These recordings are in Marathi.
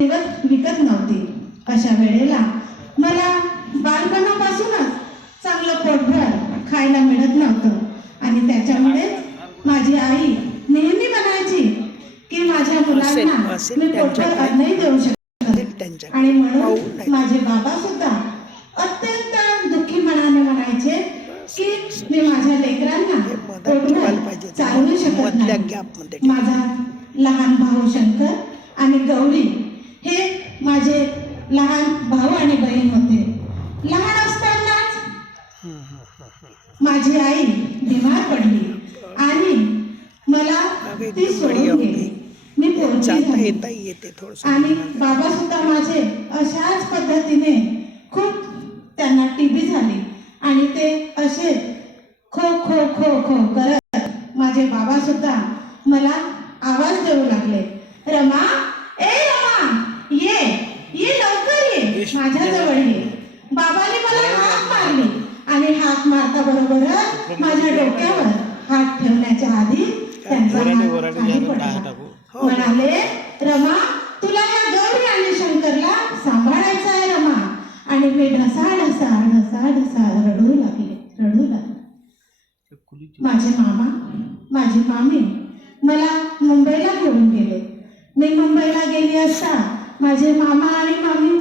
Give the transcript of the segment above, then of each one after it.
विकत विकत नव्हती अशा वेळेला मला बालपणापासूनच चांगलं पोटभर खायला मिळत नव्हतं आणि त्याच्यामुळे माझी आई नेहमी म्हणायची की माझ्या मुलांना मी पोटभर त्यांच्याकडे. अन्नही देऊ शकत. आणि म्हणून. माझे बाबा सुद्धा अत्यंत दुःखी मनाने म्हणायचे की मी माझ्या लेकरांना पोटभर. चालवू शकत नाही. माझा लहान भाऊ शंकर आणि गौरी हे माझे लहान भाऊ आणि बहीण होते लहान असतानाच. माझी आई बिमार पडली आणि मला ती सोडून. गेली मी आणि बाबा सुद्धा माझे अशाच पद्धतीने खूप त्यांना टीबी झाली आणि ते असे खो खो खो खो करत माझे बाबा सुद्धा मला आवाज देऊ लागले रमा ए रमा ये ये लवकर ये माझ्या जवळ ये बाबाने मला हाक मारली आणि हाक मारता बरोबरच माझ्या डोक्यावर हात ठेवण्याच्या आधी त्यांचा हात पडला. म्हणाले रमा तुला या गौरी आणि शंकरला सांभाळायचं आहे रमा. आणि मी ढसा ढसा ढसा ढसा रडू लागले रडू लागले. माझे मामा माझी मामी मला मुंबईला घेऊन गेले. मी मुंबईला गेली असता माझे मामा आणि मामी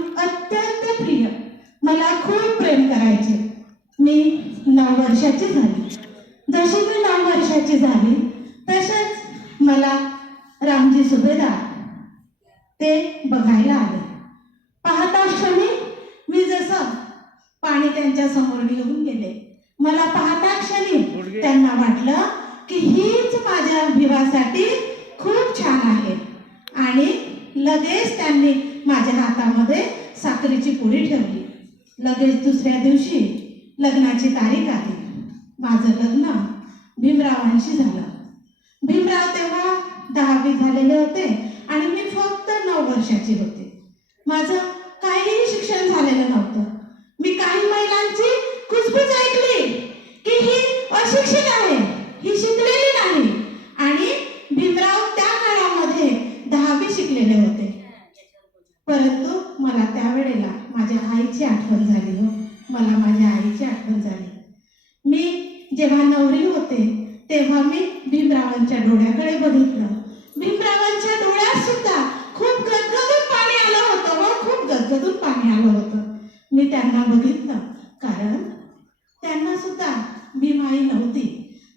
त्यांच्यासमोर घेऊन गेले. मला पाहता क्षणी त्यांना वाटलं की हीच माझ्या भिवासाठी खूप छान आहे. आणि लगेच त्यांनी माझ्या हातामध्ये साखरेची पुडी ठेवली. लगेच दुसऱ्या दिवशी लग्नाची तारीख आली. माझं लग्न भीमरावांशी झालं. भीमराव तेव्हा दहावी झालेले होते आणि मी फक्त नऊ वर्षाची होते. माझं काहीही शिक्षण झालेलं नव्हतं मी काही महिलांची कुजबुज ऐकली की ही अशिक्षित आहे ही शिकलेली नाही आणि भीमराव त्या काळामध्ये दहावी शिकलेले होते परंतु मला त्यावेळेला माझ्या आईची आठवण झाली हो. मला माझ्या आईची आठवण झाली. मी जेव्हा नवरी होते तेव्हा मी भीमरावांच्या डोळ्याकडे बघितलं भीमरावांच्या डोळ्यात सुद्धा खूप गदगदून पाणी आलं होतं व खूप गदगदून पाणी आलं होतं मी त्यांना बघितलं कारण त्यांना सुद्धा भीमाई नव्हती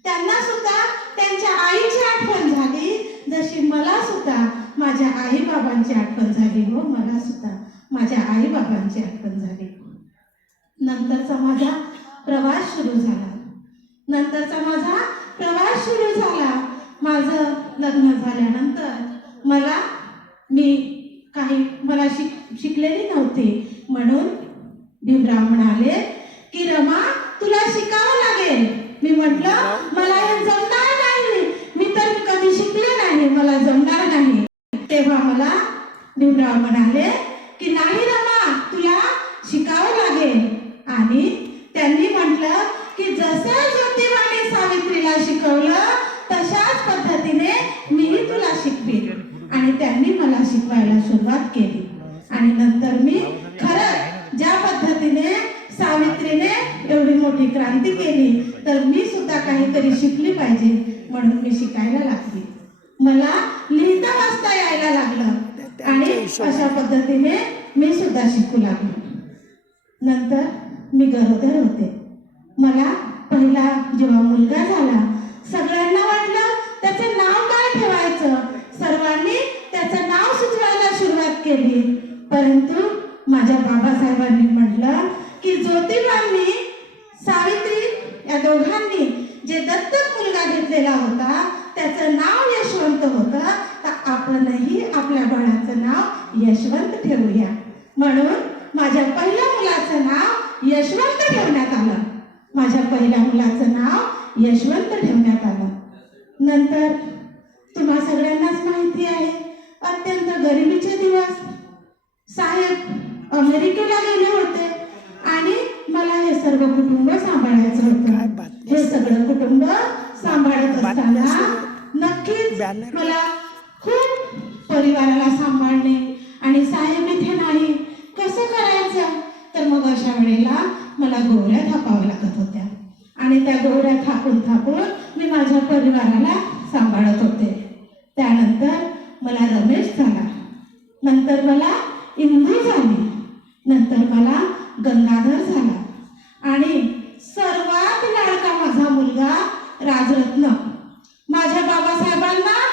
त्यांना सुद्धा त्यांच्या आईची आठवण झाली जशी मला सुद्धा माझ्या आई बाबांची आठवण झाली हो मला सुद्धा माझ्या आई बाबांची आठवण झाली नंतरचा माझा प्रवास सुरू झाला. नंतरचा माझा प्रवास सुरू झाला. माझं लग्न झाल्यानंतर मला मी काही मला शिक शिकलेली नव्हते. म्हणून भीमराव म्हणाले की रमा तुला शिकावं लागेल. मी म्हटलं मला हे जमणार नाही. मी तर कधी शिकले नाही. मला जमणार नाही. तेव्हा मला भीमराव म्हणाले की नाही रमा तुला शिकावं लागेल आणि त्यांनी म्हटलं की जसं ज्योतिबाने सावित्रीला शिकवलं तशाच पद्धतीने मीही तुला शिकवीन. आणि त्यांनी मला शिकवायला सुरुवात केली. आणि नंतर मी खरंच ज्या पद्धतीने सावित्रीने एवढी मोठी क्रांती केली तर मी सुद्धा काहीतरी शिकली पाहिजे म्हणून मी शिकायला लागली. मला लिहिता वाचता यायला लागलं. आणि अशा पद्धतीने मी सुद्धा शिकू लागलो. नंतर मी गरोदर होते. मला पहिला जेव्हा मुलगा झाला सगळ्यांना वाटलं त्याचं नाव काय ठेवायचं? सर्वांनी त्याचं नाव सुचवायला सुरुवात केली. परंतु माझ्या बाबासाहेबांनी म्हटलं की ज्योतिबांनी सावित्री या दोघांनी जे दत्तक मुलगा घेतलेला होता त्याचं नाव यशवंत होतं तर आपणही आपल्या बाळाचं नाव यशवंत ठेवूया. म्हणून माझ्या पहिल्या मुलाचं नाव यशवंत ठेवण्यात आलं. माझ्या पहिल्या मुलाचं नाव यशवंत ठेवण्यात आलं. नंतर तुम्हा सगळ्यांनाच माहिती आहे अत्यंत गरिबीचे दिवस. साहेब अमेरिकेला गेले होते आणि मला हे सर्व कुटुंब सांभाळायचं होतं. हे सगळं कुटुंब सांभाळत असताना नक्कीच. मला खूप परिवाराला सांभाळणे आणि खावं लागत होत्या. आणि त्या गोऱ्या थापून थापून मी माझ्या परिवाराला सांभाळत होते. त्यानंतर मला रमेश झाला. नंतर मला इंदू झाली. नंतर मला गंगाधर झाला. आणि सर्वात लाडका माझा मुलगा राजरत्न. माझ्या बाबासाहेबांना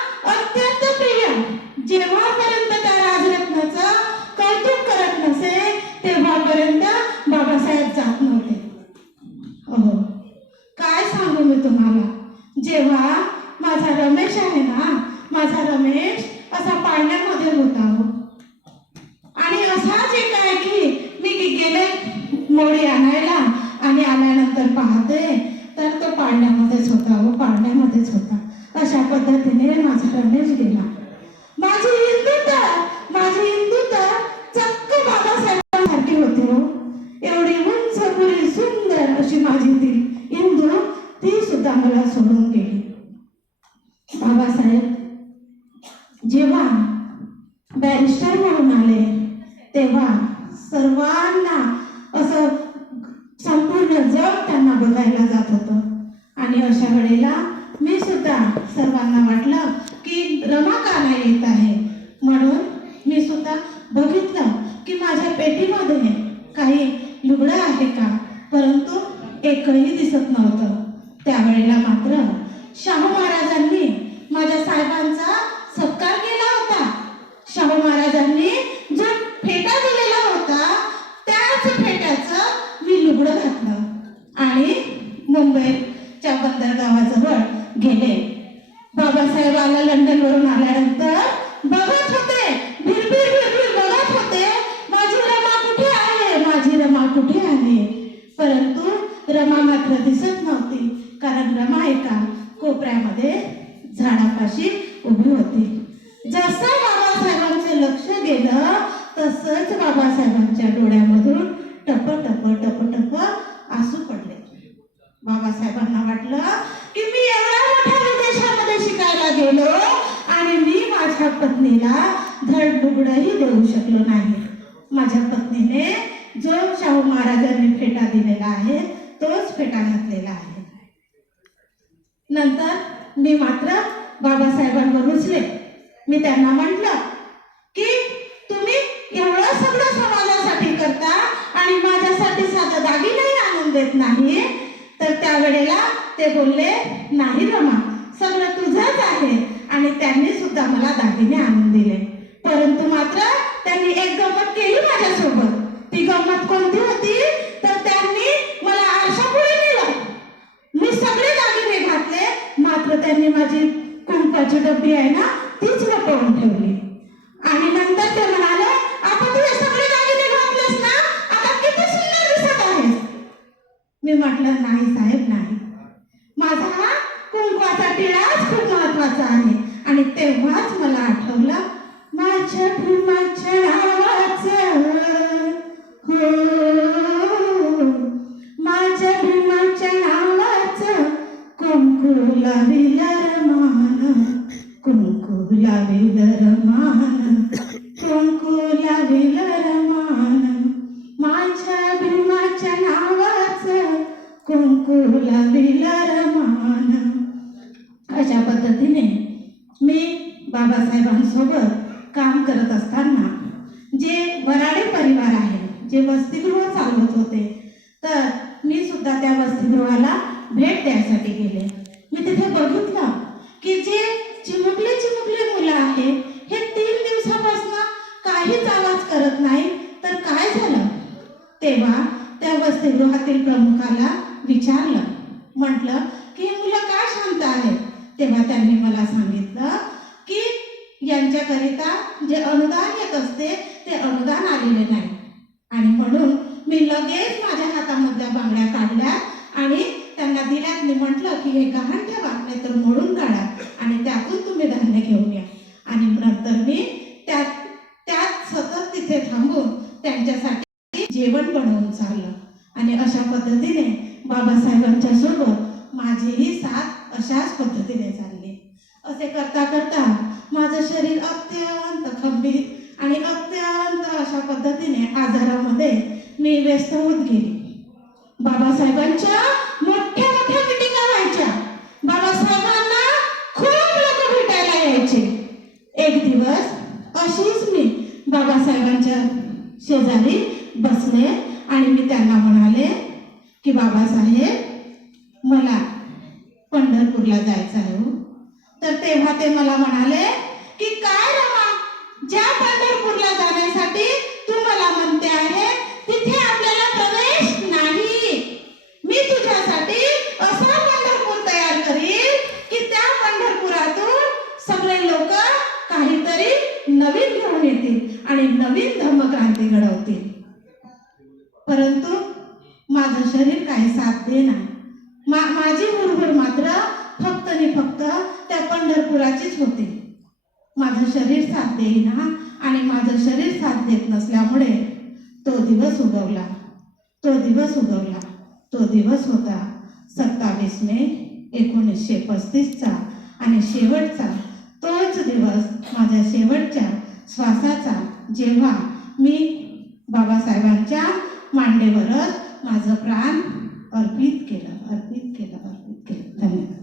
तेव्हा सर्वांना असं संपूर्ण जग त्यांना बघायला जात होतं. आणि अशा वेळेला मी सुद्धा सर्वांना वाटलं की रमाकाला येत आहे. म्हणून मी सुद्धा बघितलं की माझ्या पेटीमध्ये काही लुगडं आहे का परंतु एकही दिसत नव्हतं त्यावेळेला मात्र शाहू महाराजांनी माझ्या साहेबांचा सत्कार केला होता शाहू महाराजांनी जो फेटा दिलेला होता त्याच फेट्याचं मी लुगडं घातलं. आणि मुंबईच्या बंदरगावाजवळ गेले. बाबासाहेब आला लंडन वरून आल्यानंतर बघत होते. भिरभिर भिरभिर बघत होते. माझी रमा कुठे आहे? माझी रमा कुठे आहे? परंतु रमा मात्र दिसत नव्हती. कारण रमा एका कोपऱ्यामध्ये झाडापाशी उभी होती. जसं बाबासाहेबांचं लक्ष गेलं तसंच बाबासाहेबांच्या डोळ्यामध्ये टप टप टप टप आसू पडले बाबासाहेबांना वाटलं की मी एवढ्या मोठ्या विदेशामध्ये शिकायला गेलो आणि मी माझ्या पत्नीला धड लुगडंही देऊ शकलो नाही माझ्या जो शाहू महाराजांनी फेटा दिलेला आहे तोच फेटा घातलेला आहे. नंतर मी मात्र बाबासाहेबांवर रुचले मी त्यांना म्हटलं की तुम्ही एवढं सगळं समाजासाठी करता आणि माझ्यासाठी साधं दागिनाही आणून देत नाही. तर त्यावेळेला ते बोलले नाही रमा सगळं तुझंच आहे आणि त्यांनी सुद्धा मला दागिने आणून दिले. परंतु मात्र त्यांनी एक गमत केली माझ्यासोबत. ती गंमत कोणती होती? तर त्यांनी मला आरशापुढे नेलं. मी सगळे दागिने घातले मात्र त्यांनी माझी कुंकाची डब्बी आहे ना कुंकू लाविलर मान माझ्या भीमाच्या नावाचं अशा पद्धतीने मी बाबासाहेबांसोबत काम करत असताना जे वराडे परिवार आहे जे वसतिगृह चालवत होते गृहातील प्रमुखाला विचारलं. म्हटलं की मुलं काय शांत आहेत? तेव्हा त्यांनी मला सांगितलं की यांच्याकरिता जे अनुदान येत असते ते अनुदान आलेले नाही. आणि म्हणून मी लगेच माझ्या हातामधल्या बांगड्या काढल्या आणि त्यांना दिल्यात. मी म्हटलं की हे गहाण ठेवा नाही तर मोडून काढा आणि त्यातून तुम्ही धान्य घेऊन या. आणि नंतर मी त्यात त्यात सतत तिथे थांबून त्यांच्यासाठी जेवण बनवून चाललं आणि अशा पद्धतीने बाबासाहेबांच्या सोबत माझीही साथ अशाच पद्धतीने चालली असे करता करता माझं शरीर अत्यंत खंबीर आणि अत्यंत अशा पद्धतीने आजारामध्ये मी व्यस्त होत गेली. बाबासाहेबांच्या मोठ्या मोठ्या मिटिंगा व्हायच्या बाबासाहेबांना खूप लोक भेटायला यायचे. एक दिवस अशीच मी बाबासाहेबांच्या शेजारी बसले आणि मी त्यांना म्हणाले की बाबासाहेब मला पंढरपूरला जायचं आहे हो. तर तेव्हा ते मला म्हणाले की काय रमा ज्या पंढरपूरला जाण्यासाठी तू मला म्हणते आहे तिथे आपल्याला प्रवेश नाही मी तुझ्यासाठी असा पंढरपूर तयार करील की त्या पंढरपुरातून सगळे लोक काहीतरी नवीन घेऊन येतील आणि नवीन धर्मक्रांती घडवतील. परंतु माझं शरीर काही साथ देना मा माझी हुरहुर मात्र फक्त आणि फक्त त्या पंढरपुराचीच होती. माझं शरीर साथ देईना आणि माझं शरीर साथ देत नसल्यामुळे तो दिवस उगवला. तो दिवस उगवला. तो दिवस होता सत्तावीस मे एकोणीसशे पस्तीसचा. आणि शेवटचा तोच दिवस माझ्या शेवटच्या श्वासाचा. जेव्हा मी बाबासाहेबांच्या मांडेवरच माझं प्राण अर्पित केलं अर्पित केलं अर्पित केलं. धन्यवाद.